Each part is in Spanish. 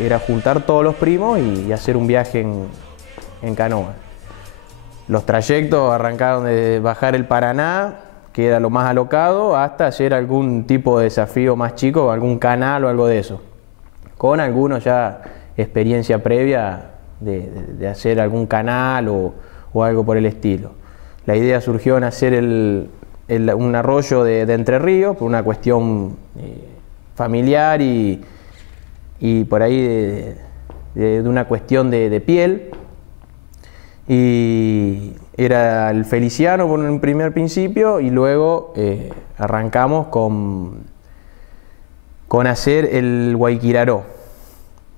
era juntar todos los primos y hacer un viaje en canoa. Los trayectos arrancaron de bajar el Paraná, que era lo más alocado, hasta hacer algún tipo de desafío más chico, algún canal o algo de eso. Con algunos ya experiencia previa de hacer algún canal o algo por el estilo. La idea surgió en hacer un arroyo de Entre Ríos por una cuestión familiar y por ahí de una cuestión de piel. Y era el Feliciano por un primer principio y luego arrancamos con hacer el Guayquiraró,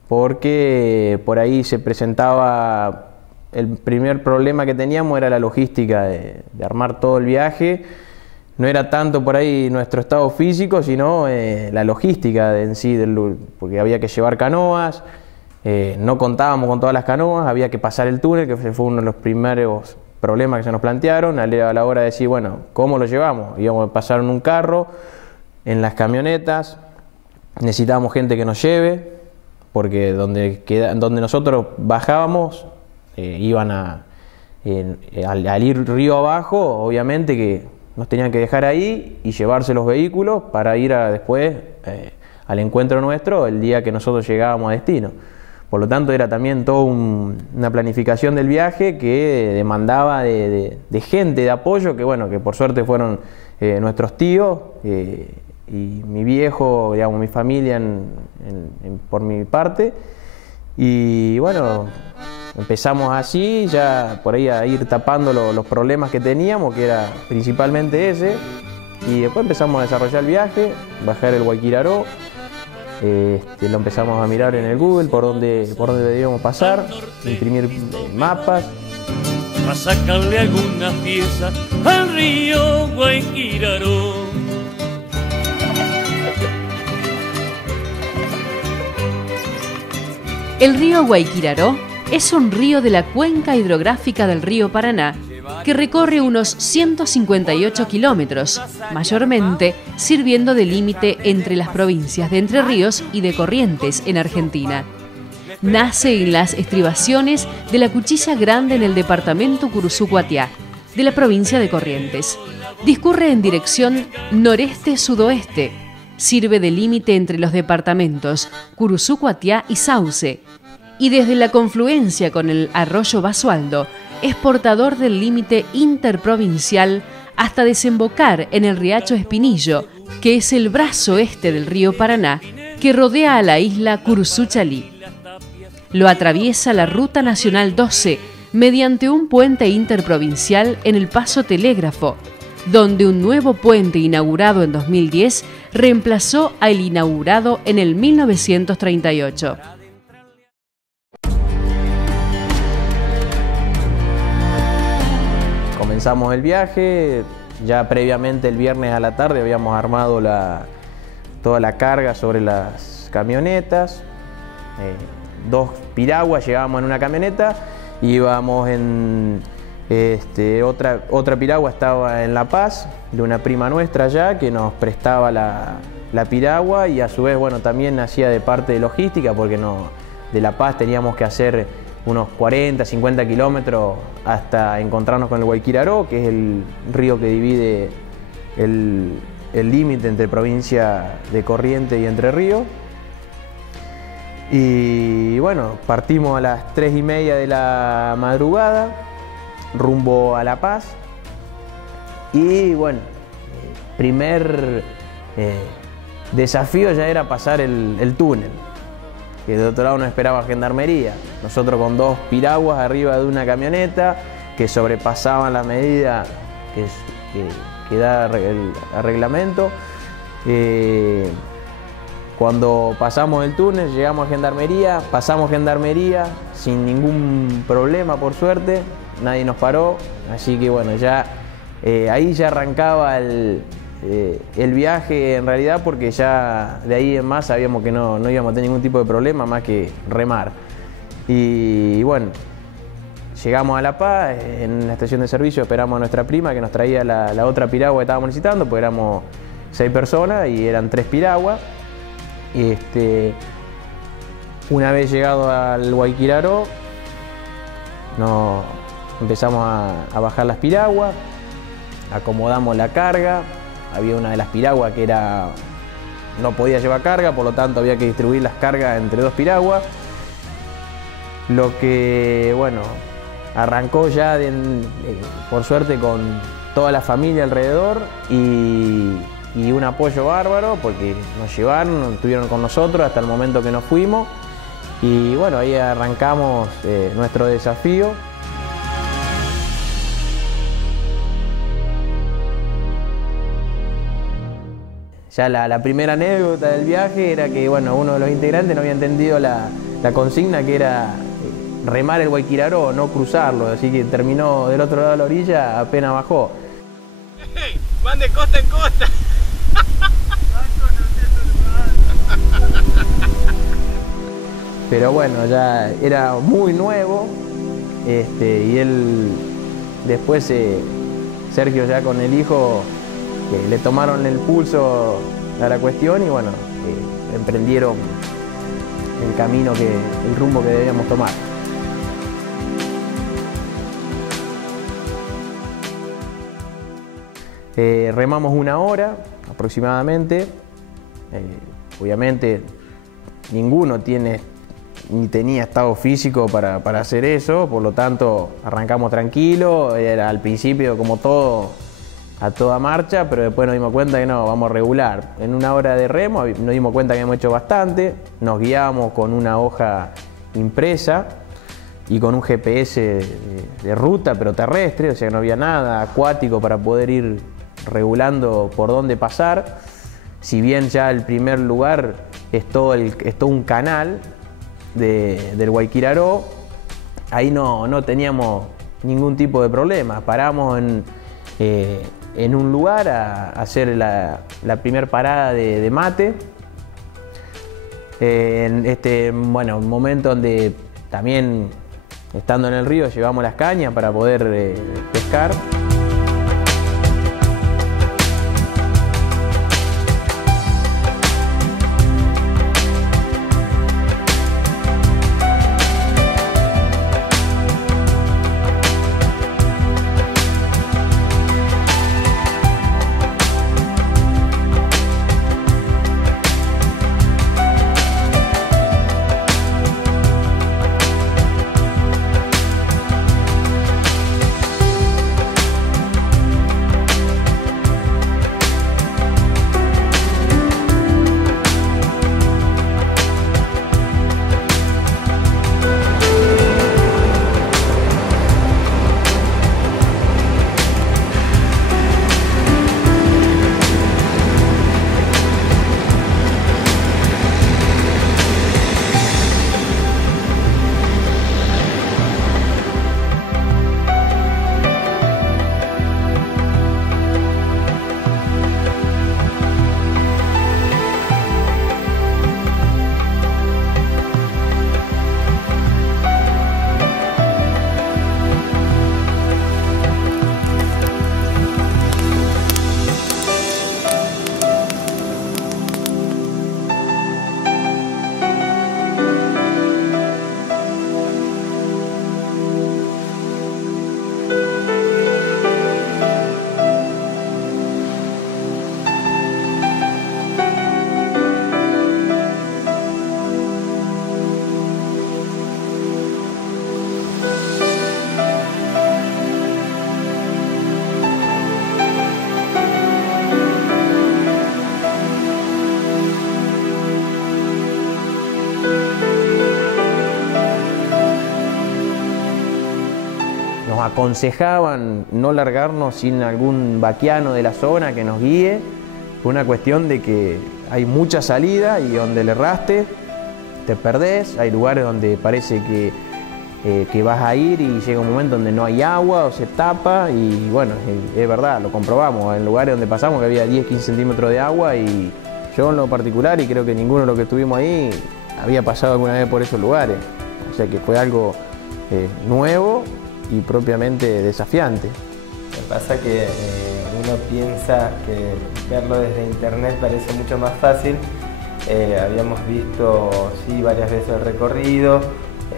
porque por ahí se presentaba el primer problema que teníamos, era la logística de armar todo el viaje. No era tanto por ahí nuestro estado físico, sino la logística en sí, porque había que llevar canoas. No contábamos con todas las canoas, había que pasar el túnel, que fue uno de los primeros problemas que se nos plantearon a la hora de decir, bueno, ¿cómo lo llevamos? Íbamos a pasar en un carro, en las camionetas, necesitábamos gente que nos lleve, porque donde nosotros bajábamos, al ir río abajo, obviamente que nos tenían que dejar ahí y llevarse los vehículos para ir después al encuentro nuestro el día que nosotros llegábamos a destino. Por lo tanto, era también toda una planificación del viaje que demandaba de gente, de apoyo, que bueno, que por suerte fueron nuestros tíos y mi viejo, digamos, mi familia por mi parte. Y bueno, empezamos así, ya por ahí a ir tapando los problemas que teníamos, que era principalmente ese. Y después empezamos a desarrollar el viaje, bajar el Guayquiraró. Lo empezamos a mirar en el Google por dónde debíamos pasar, imprimir mapas. A sacarle alguna pieza al río Guayquiraró. El río Guayquiraró es un río de la cuenca hidrográfica del río Paraná que recorre unos 158 kilómetros, mayormente sirviendo de límite entre las provincias de Entre Ríos y de Corrientes, en Argentina. Nace en las estribaciones de la Cuchilla Grande en el departamento Curuzú-Cuatiá, de la provincia de Corrientes. Discurre en dirección noreste-sudoeste. Sirve de límite entre los departamentos Curuzú-Cuatiá y Sauce, y desde la confluencia con el arroyo Basualdo es portador del límite interprovincial hasta desembocar en el riacho Espinillo, que es el brazo este del río Paraná que rodea a la isla Curuzú-Chalí. Lo atraviesa la Ruta Nacional 12 mediante un puente interprovincial en el Paso Telégrafo, donde un nuevo puente inaugurado en 2010 reemplazó al inaugurado en el 1938. Comenzamos el viaje, ya previamente el viernes a la tarde habíamos armado toda la carga sobre las camionetas, 2 piraguas llevábamos en una camioneta, íbamos en otra piragua estaba en La Paz, de una prima nuestra allá que nos prestaba la piragua y a su vez, bueno, también hacía de parte de logística porque de La Paz teníamos que hacer unos 40, 50 kilómetros hasta encontrarnos con el Guayquiraró, que es el río que divide el límite entre provincia de Corrientes y Entre Ríos. Y bueno, partimos a las 3:30 de la madrugada, rumbo a La Paz. Y bueno, primer desafío ya era pasar el túnel, que de otro lado nos esperaba gendarmería. Nosotros con 2 piraguas arriba de una camioneta que sobrepasaban la medida que da el reglamento. Cuando pasamos el túnel, llegamos a gendarmería, pasamos gendarmería sin ningún problema, por suerte, nadie nos paró. Así que bueno, ya ahí ya arrancaba el viaje en realidad, porque ya de ahí en más sabíamos que no íbamos a tener ningún tipo de problema más que remar. Y bueno, llegamos a La Paz, en la estación de servicio esperamos a nuestra prima que nos traía la otra piragua que estábamos necesitando, pues éramos 6 personas y eran 3 piraguas. Una vez llegado al Guayquiraró, empezamos a bajar las piraguas, acomodamos la carga. Había una de las piraguas que no podía llevar carga, por lo tanto había que distribuir las cargas entre 2 piraguas. Lo que, bueno, arrancó ya por suerte con toda la familia alrededor y un apoyo bárbaro, porque nos llevaron, estuvieron con nosotros hasta el momento que nos fuimos. Y bueno, ahí arrancamos nuestro desafío. Ya la primera anécdota del viaje era que, bueno, uno de los integrantes no había entendido la consigna, que era remar el Guayquiraró, no cruzarlo, así que terminó del otro lado de la orilla, apenas bajó. ¡Hey! ¡Van de costa en costa! Pero bueno, ya era muy nuevo, y él después, Sergio ya con el hijo, le tomaron el pulso a la cuestión y bueno, emprendieron el rumbo que debíamos tomar. Remamos 1 hora aproximadamente. Obviamente ninguno ni tenía estado físico para hacer eso, por lo tanto arrancamos tranquilo. Era al principio como todo a toda marcha, pero después nos dimos cuenta que no, vamos a regular. En 1 hora de remo nos dimos cuenta que hemos hecho bastante. Nos guiábamos con una hoja impresa y con un GPS de ruta, pero terrestre, o sea que no había nada acuático para poder ir regulando por dónde pasar. Si bien ya el primer lugar es todo un canal del Guayquiraró, ahí no teníamos ningún tipo de problema. Paramos en un lugar a hacer la primer parada de mate. En un momento donde también, estando en el río, llevamos las cañas para poder pescar. Aconsejaban no largarnos sin algún vaquiano de la zona que nos guíe, por una cuestión de que hay mucha salida y donde le erraste te perdés. Hay lugares donde parece que vas a ir y llega un momento donde no hay agua o se tapa, y bueno, es verdad, lo comprobamos en lugares donde pasamos que había 10-15 centímetros de agua, y yo en lo particular, y creo que ninguno de los que estuvimos ahí había pasado alguna vez por esos lugares, o sea que fue algo nuevo y propiamente desafiante. Me pasa que uno piensa que verlo desde internet parece mucho más fácil, Habíamos visto sí varias veces el recorrido.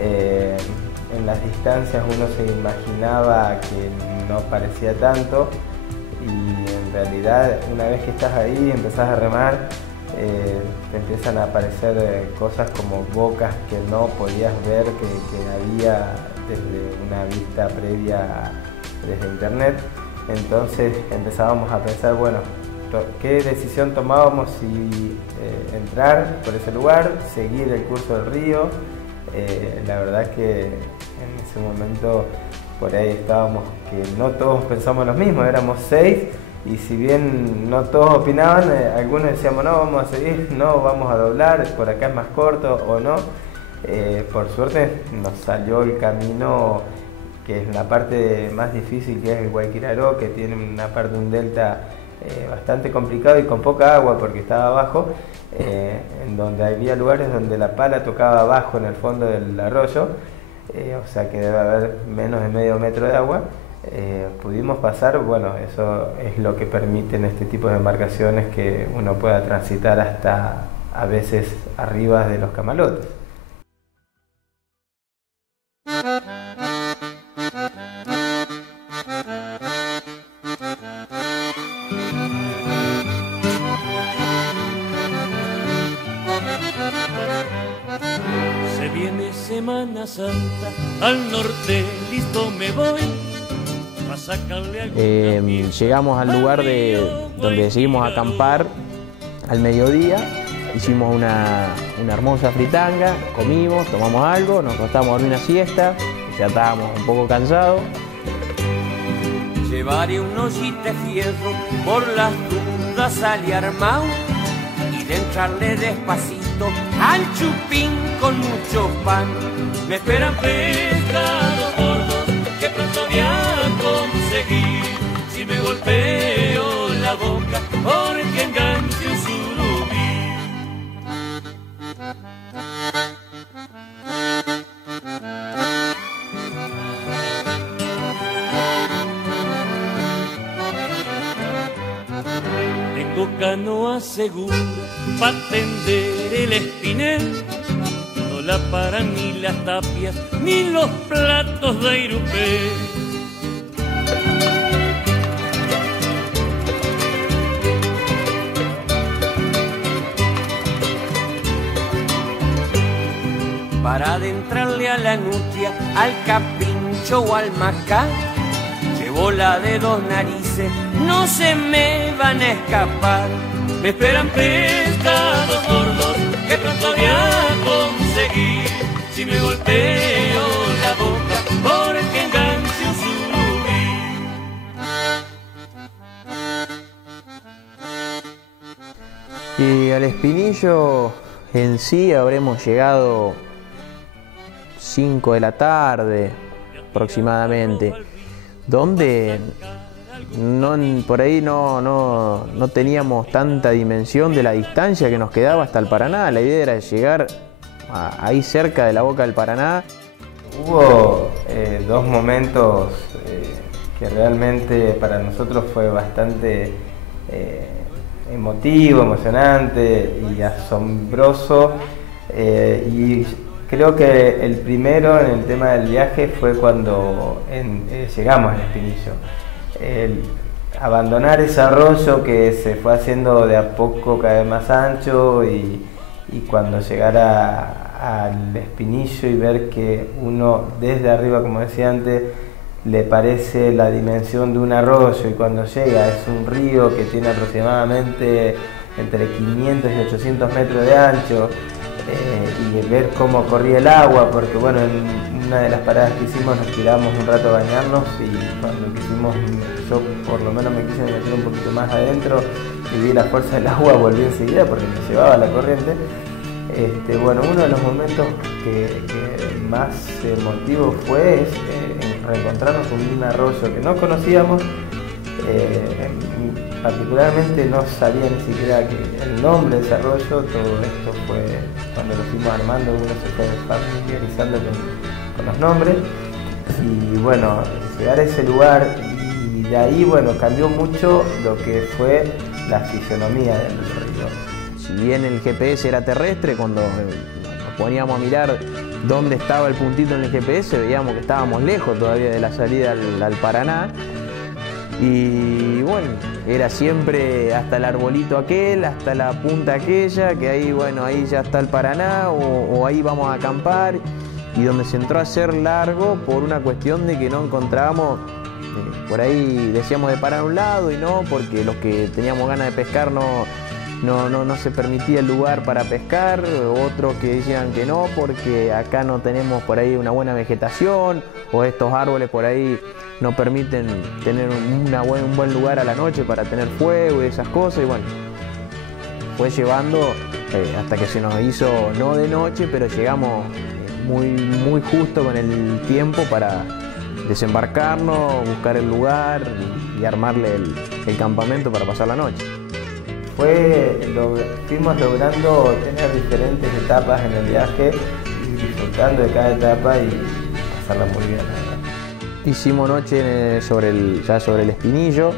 En las distancias uno se imaginaba que no parecía tanto, y en realidad una vez que estás ahí empezás a remar, te empiezan a aparecer cosas como bocas que no podías ver que había desde una vista previa desde internet. Entonces empezábamos a pensar, bueno, qué decisión tomábamos, si entrar por ese lugar, seguir el curso del río. La verdad es que en ese momento por ahí estábamos, que no todos pensamos lo mismo, éramos 6, y si bien no todos opinaban, algunos decíamos no, vamos a seguir, no, vamos a doblar, por acá es más corto o no. Por suerte nos salió el camino que es la parte más difícil, que es el Guayquiraró, que tiene una parte de un delta bastante complicado y con poca agua porque estaba abajo, en donde había lugares donde la pala tocaba abajo en el fondo del arroyo, o sea que debe haber menos de medio metro de agua. Pudimos pasar, bueno, eso es lo que permiten este tipo de embarcaciones, que uno pueda transitar hasta a veces arriba de los camalotes. Se viene Semana Santa, al norte listo me voy a sacarle alguna llegamos al lugar donde decidimos acampar al mediodía. Hicimos una hermosa fritanga, comimos, tomamos algo, nos acostamos a dormir una siesta, ya estábamos un poco cansados. Llevaré un hoyito de fierro, por las dudas salí armado, y de entrarle despacito al chupín con mucho pan. Me esperan pescados gordos que pronto voy a conseguir, si me golpeo la boca porque enganche un surubí. Tengo canoa segura pa' tender el espinel, no la paran ni las tapias ni los platos de Irupé. Para adentrarle a la nutria, al capincho o al macá, llevo la de dos narices, no se me van a escapar. Me esperan pescados gordos que pronto voy a conseguir, si me golpeo la boca porque enganche un surubí. Y al Espinillo en sí habremos llegado 5 de la tarde aproximadamente, donde por ahí no teníamos tanta dimensión de la distancia que nos quedaba hasta el Paraná. La idea era llegar ahí cerca de la boca del Paraná. Hubo dos momentos que realmente para nosotros fue bastante emotivo, emocionante y asombroso, y creo que el primero en el tema del viaje fue cuando llegamos al Espinillo. El abandonar ese arroyo que se fue haciendo de a poco cada vez más ancho, y cuando llegara al Espinillo y ver que uno desde arriba, como decía antes, le parece la dimensión de un arroyo, y cuando llega es un río que tiene aproximadamente entre 500 y 800 metros de ancho, y ver cómo corría el agua, porque bueno, en una de las paradas que hicimos nos tiramos un rato a bañarnos, y cuando quisimos, yo por lo menos me quise meter un poquito más adentro y vi la fuerza del agua, volví enseguida porque me llevaba la corriente. Bueno, uno de los momentos que más emotivo fue reencontrarnos con un arroyo que no conocíamos. Particularmente no sabía ni siquiera el nombre de ese arroyo. Todo esto fue cuando lo fuimos armando, uno se fue familiarizando con los nombres, y bueno, llegar a ese lugar, y de ahí bueno, cambió mucho lo que fue la fisonomía del río. si bien el GPS era terrestre, cuando nos poníamos a mirar dónde estaba el puntito en el GPS, veíamos que estábamos lejos todavía de la salida al Paraná. Y bueno, era siempre hasta el arbolito aquel, hasta la punta aquella, que ahí, bueno, ahí ya está el Paraná, o ahí vamos a acampar, y donde se entró a ser largo por una cuestión de que no encontrábamos, por ahí decíamos de parar a un lado y no, porque los que teníamos ganas de pescar no se permitía el lugar para pescar, otros que decían que no, porque acá no tenemos por ahí una buena vegetación, o estos árboles por ahí no permiten tener un buen lugar a la noche para tener fuego y esas cosas. Y bueno, fue llevando hasta que se nos hizo no de noche, pero llegamos muy justo con el tiempo para desembarcarnos, buscar el lugar y armarle el campamento para pasar la noche. Fuimos logrando tener diferentes etapas en el viaje, disfrutando de cada etapa y pasarla muy bien, la verdad. Hicimos noche sobre el Espinillo,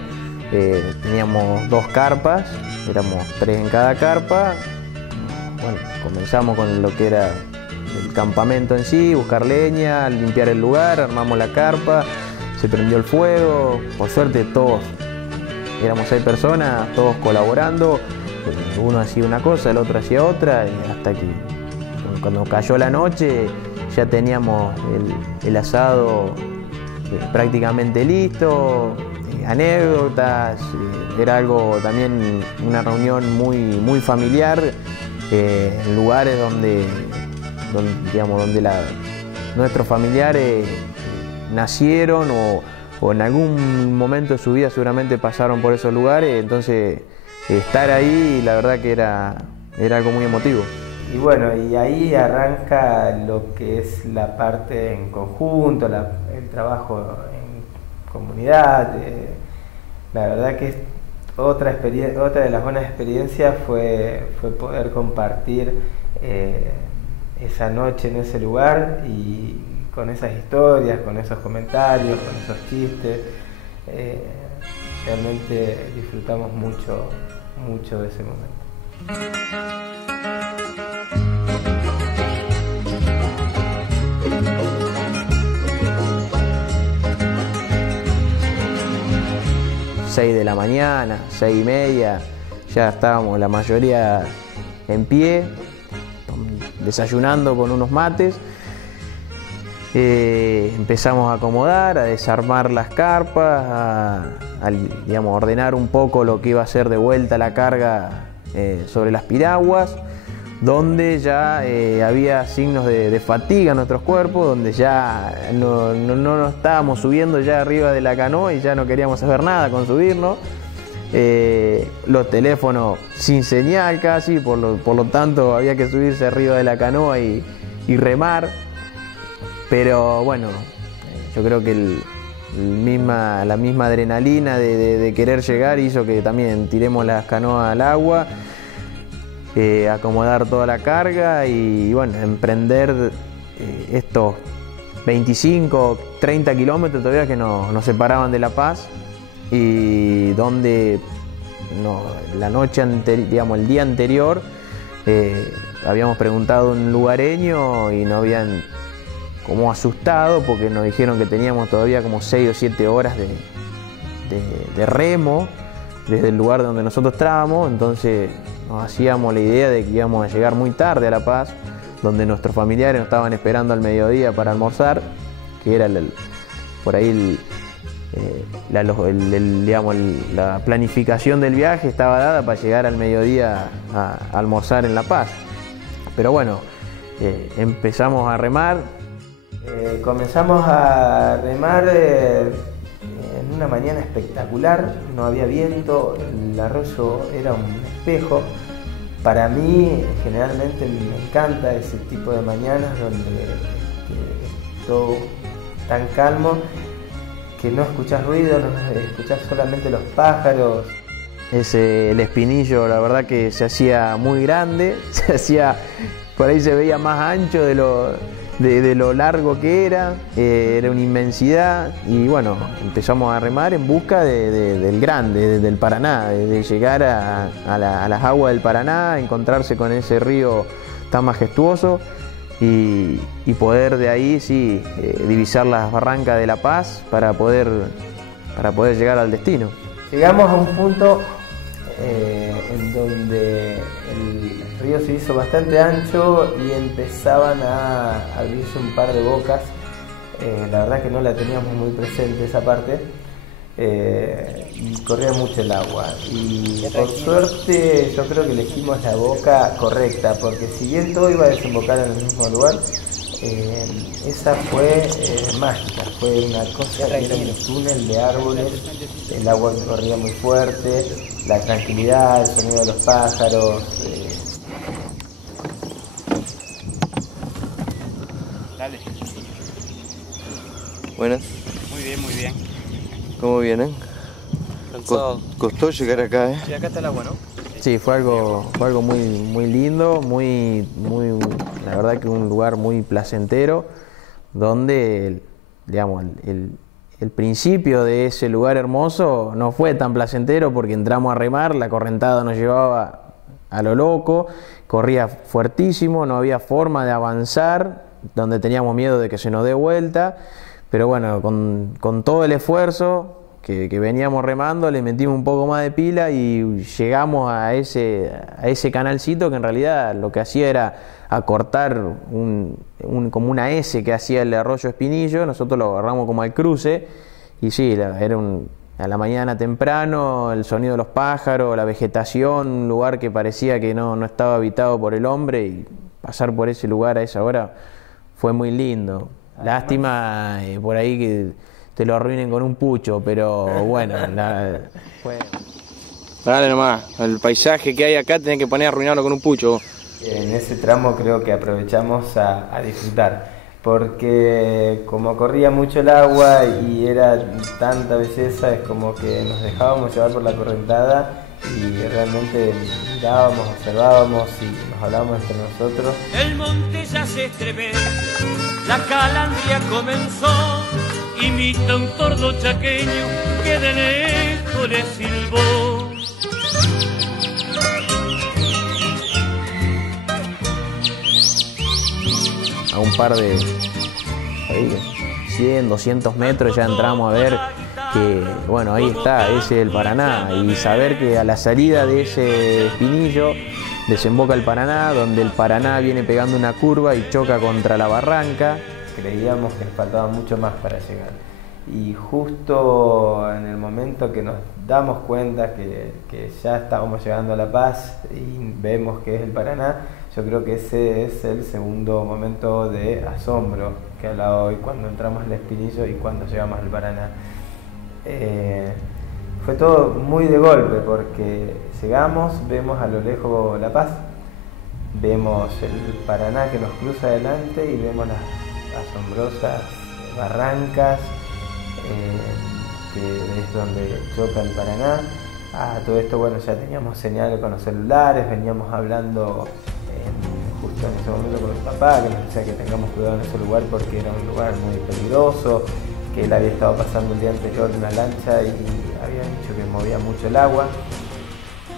teníamos 2 carpas, éramos 3 en cada carpa. Bueno, comenzamos con lo que era el campamento en sí, buscar leña, limpiar el lugar, armamos la carpa, se prendió el fuego, por suerte todos, éramos 6 personas, todos colaborando, uno hacía una cosa, el otro hacía otra, y hasta que cuando cayó la noche ya teníamos el asado prácticamente listo, anécdotas, era algo también, una reunión muy familiar, en lugares donde nuestros familiares nacieron o en algún momento de su vida seguramente pasaron por esos lugares, entonces estar ahí la verdad que era algo muy emotivo. Y bueno, y ahí arranca lo que es la parte en conjunto, el trabajo en comunidad. La verdad que otra de las buenas experiencias fue poder compartir esa noche en ese lugar y con esas historias, con esos comentarios, con esos chistes. Realmente disfrutamos mucho de ese momento. 6 de la mañana, 6:30, ya estábamos la mayoría en pie, desayunando con unos mates. Empezamos a acomodar, a desarmar las carpas, a ordenar un poco lo que iba a ser de vuelta la carga sobre las piraguas, donde ya había signos de fatiga en nuestros cuerpos, donde ya no nos estábamos subiendo ya arriba de la canoa y ya no queríamos saber nada con subirnos. Los teléfonos sin señal casi, por lo tanto había que subirse arriba de la canoa y remar. Pero bueno, yo creo que la misma adrenalina de querer llegar hizo que también tiremos las canoas al agua, acomodar toda la carga y bueno, emprender estos 25, 30 kilómetros todavía que nos separaban de La Paz, y donde la noche anterior, el día anterior, habíamos preguntado a un lugareño y nos habían como asustado porque nos dijeron que teníamos todavía como 6 o 7 horas de remo desde el lugar donde nosotros estábamos. Entonces nos hacíamos la idea de que íbamos a llegar muy tarde a La Paz, donde nuestros familiares nos estaban esperando al mediodía para almorzar, que era por ahí la planificación del viaje estaba dada para llegar al mediodía a almorzar en La Paz. Pero bueno, empezamos a remar. Comenzamos a remar en una mañana espectacular, no había viento, el arroyo era un espejo. Para mí generalmente me encanta ese tipo de mañanas donde es todo tan calmo que no escuchás ruido, no escuchás solamente los pájaros. El Espinillo la verdad que se hacía muy grande, por ahí se veía más ancho de de lo largo que era una inmensidad, y bueno, empezamos a remar en busca del grande, del Paraná, de llegar a las aguas del Paraná, encontrarse con ese río tan majestuoso y poder de ahí sí divisar las barrancas de La Paz para poder llegar al destino. Llegamos a un punto en donde el río se hizo bastante ancho y empezaban a abrirse un par de bocas. La verdad que no la teníamos muy presente esa parte, y corría mucho el agua, y por suerte yo creo que elegimos la boca correcta, porque si bien todo iba a desembocar en el mismo lugar, esa fue mágica, fue una cosa que era un túnel de árboles, el agua corría muy fuerte, la tranquilidad, el sonido de los pájaros. Dale. Buenas. Muy bien, muy bien. ¿Cómo vienen? Cansado. Costó llegar acá, Sí, acá está el agua, ¿no? Sí, fue algo muy lindo, la verdad que un lugar muy placentero, donde, digamos, el principio de ese lugar hermoso no fue tan placentero porque entramos a remar, la correntada nos llevaba a lo loco, corría fuertísimo, no había forma de avanzar, donde teníamos miedo de que se nos dé vuelta, pero bueno, con todo el esfuerzo que veníamos remando, le metimos un poco más de pila y llegamos a ese canalcito que en realidad lo que hacía era acortar como una S que hacía el arroyo Espinillo. Nosotros lo agarramos como al cruce y sí, era a la mañana temprano, el sonido de los pájaros, la vegetación, un lugar que parecía que no estaba habitado por el hombre, y pasar por ese lugar a esa hora fue muy lindo. Lástima por ahí que te lo arruinen con un pucho, pero bueno, fue... Dale nomás, el paisaje que hay acá tenés que poner a arruinarlo con un pucho. En ese tramo creo que aprovechamos a disfrutar, porque como corría mucho el agua y era tanta belleza, es como que nos dejábamos llevar por la correntada y realmente mirábamos, observábamos y nos hablábamos entre nosotros. El monte ya se estremece, la calandria comenzó, imita un tordo chaqueño que de lejos le silbó. A un par de 100, 200 metros ya entramos a ver que, bueno, ahí está, ese es el Paraná, y saber que a la salida de ese Espinillo desemboca el Paraná, donde el Paraná viene pegando una curva y choca contra la barranca. Creíamos que nos faltaba mucho más para llegar, y justo en el momento que nos damos cuenta que ya estábamos llegando a La Paz y vemos que es el Paraná, yo creo que ese es el segundo momento de asombro que hablaba hoy, cuando entramos al Espinillo y cuando llegamos al Paraná. Fue todo muy de golpe, porque llegamos, vemos a lo lejos La Paz, vemos el Paraná que nos cruza adelante y vemos las asombrosas barrancas, que es donde choca el Paraná. Todo esto, bueno, ya teníamos señales con los celulares, veníamos hablando justo en ese momento con mi papá, que nos decía que tengamos cuidado en ese lugar porque era un lugar muy peligroso, que él había estado pasando el día anterior en una lancha y había dicho que movía mucho el agua.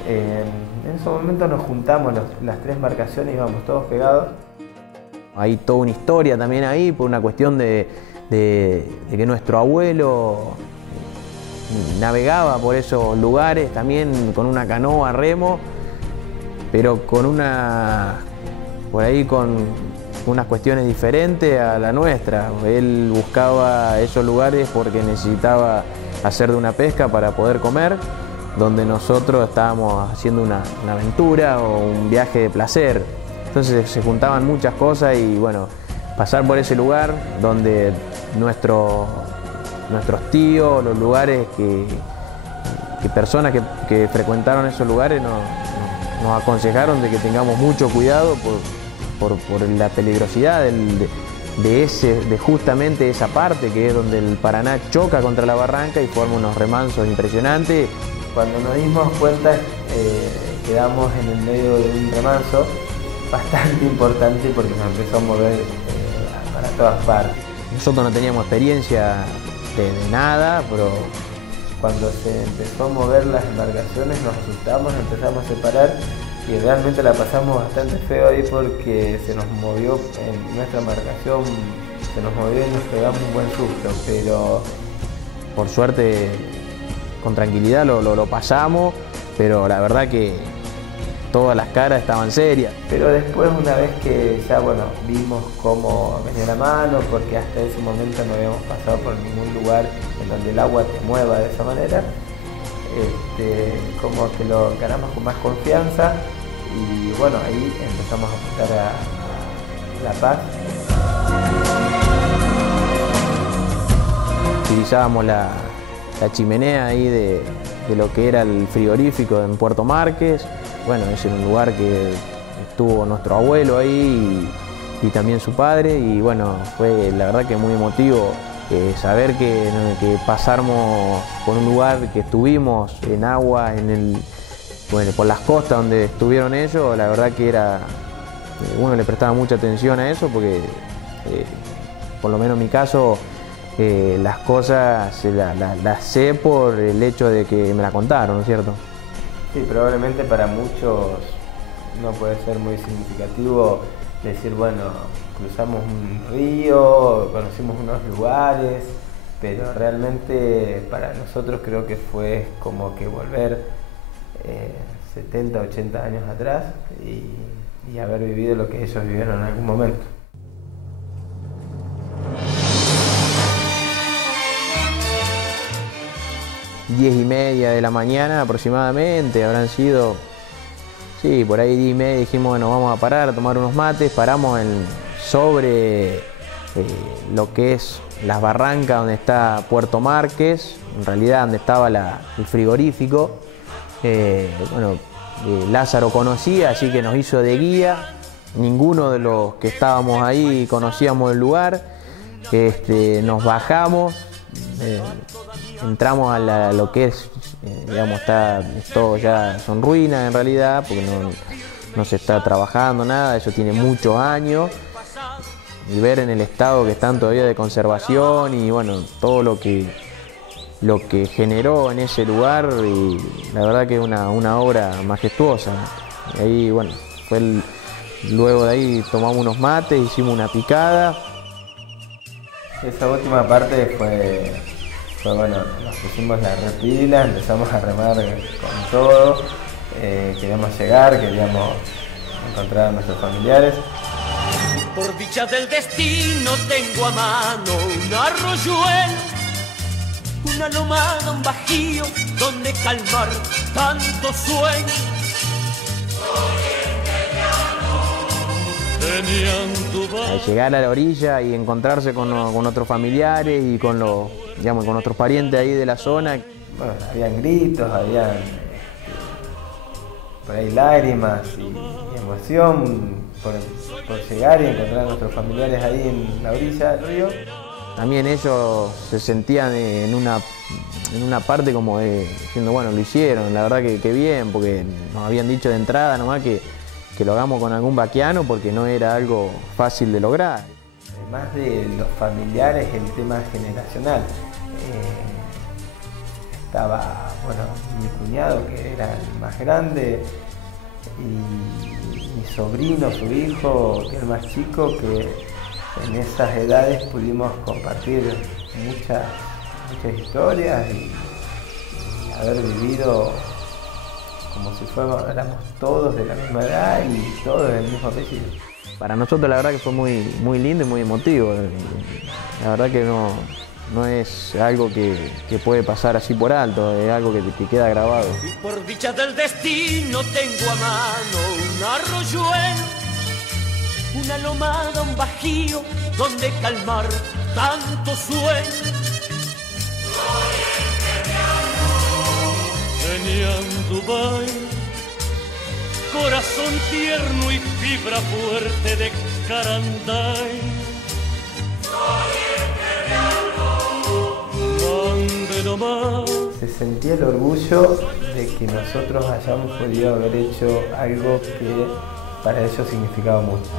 En ese momento nos juntamos las tres embarcaciones, íbamos todos pegados. Hay toda una historia también ahí, por una cuestión de que nuestro abuelo navegaba por esos lugares también con una canoa a remo, pero con unas cuestiones diferentes a la nuestra. Él buscaba esos lugares porque necesitaba hacer de una pesca para poder comer, donde nosotros estábamos haciendo una aventura o un viaje de placer. Entonces se juntaban muchas cosas y bueno, pasar por ese lugar donde nuestros tíos, los lugares que personas que frecuentaron esos lugares nos aconsejaron de que tengamos mucho cuidado por la peligrosidad de justamente esa parte que es donde el Paraná choca contra la barranca y forma unos remansos impresionantes. Cuando nos dimos cuenta, quedamos en el medio de un remanso bastante importante porque nos empezó a mover para todas partes. Nosotros no teníamos experiencia de nada, pero cuando se empezó a mover las embarcaciones nos asustamos, empezamos a separar y realmente la pasamos bastante feo ahí porque se nos movió en nuestra embarcación, se nos movió y nos pegamos un buen susto, pero por suerte con tranquilidad lo pasamos, pero la verdad que todas las caras estaban serias. Pero después, una vez que ya vimos cómo venía la mano, porque hasta ese momento no habíamos pasado por ningún lugar en donde el agua te mueva de esa manera, como que lo ganamos con más confianza y bueno, ahí empezamos a apuntar a La Paz. Utilizábamos la chimenea ahí de lo que era el frigorífico en Puerto Márquez. Bueno, ese era un lugar que estuvo nuestro abuelo ahí y también su padre, y bueno, fue la verdad que muy emotivo saber que pasamos por un lugar que estuvimos en agua, por las costas donde estuvieron ellos. La verdad que uno le prestaba mucha atención a eso porque, por lo menos en mi caso, las cosas las sé por el hecho de que me la contaron, ¿no es cierto? Sí, probablemente para muchos no puede ser muy significativo decir, bueno, cruzamos un río, conocimos unos lugares, pero realmente para nosotros creo que fue como que volver 70, 80 años atrás y haber vivido lo que ellos vivieron en algún momento. Diez y media de la mañana aproximadamente, habrán sido, sí, por ahí 10 y media, dijimos, bueno, vamos a parar a tomar unos mates. Paramos sobre lo que es las barrancas donde está Puerto Márquez, en realidad donde estaba el frigorífico. Lázaro conocía, así que nos hizo de guía. Ninguno de los que estábamos ahí conocíamos el lugar. Nos bajamos. Entramos a lo que es, digamos, todo ya son ruinas en realidad, porque no se está trabajando nada, eso tiene muchos años, y ver en el estado que están todavía de conservación y bueno, todo lo que generó en ese lugar, y la verdad que es una obra majestuosa. Y ahí, bueno, luego de ahí tomamos unos mates, hicimos una picada. Esa última parte fue bueno, nos pusimos la repila, empezamos a remar con todo, queríamos llegar, queríamos encontrar a nuestros familiares. Por dicha del destino tengo a mano un arroyuelo, una lomada, un bajío donde calmar tanto sueño. Al llegar a la orilla y encontrarse con otros familiares y con nuestros parientes ahí de la zona. Bueno, habían gritos, habían por ahí lágrimas y emoción por llegar y encontrar a nuestros familiares ahí en la orilla del río. También ellos se sentían en una parte como diciendo, bueno, lo hicieron, la verdad que bien, porque nos habían dicho de entrada nomás que lo hagamos con algún vaquiano porque no era algo fácil de lograr. Además de los familiares, el tema generacional. Estaba, mi cuñado, que era el más grande, y mi sobrino, su hijo, que es el más chico, que en esas edades pudimos compartir muchas historias y haber vivido como si éramos todos de la misma edad y todos del mismo apellido. Para nosotros la verdad que fue muy lindo y muy emotivo. La verdad que no es algo que puede pasar así por alto, es algo que queda grabado. Y por dicha del destino tengo a mano un arroyuelo, una lomada, un bajío donde calmar tanto sueño. Ñandubay, corazón tierno y fibra fuerte de Caranday. Se sentía el orgullo de que nosotros hayamos podido haber hecho algo que para ellos significaba mucho.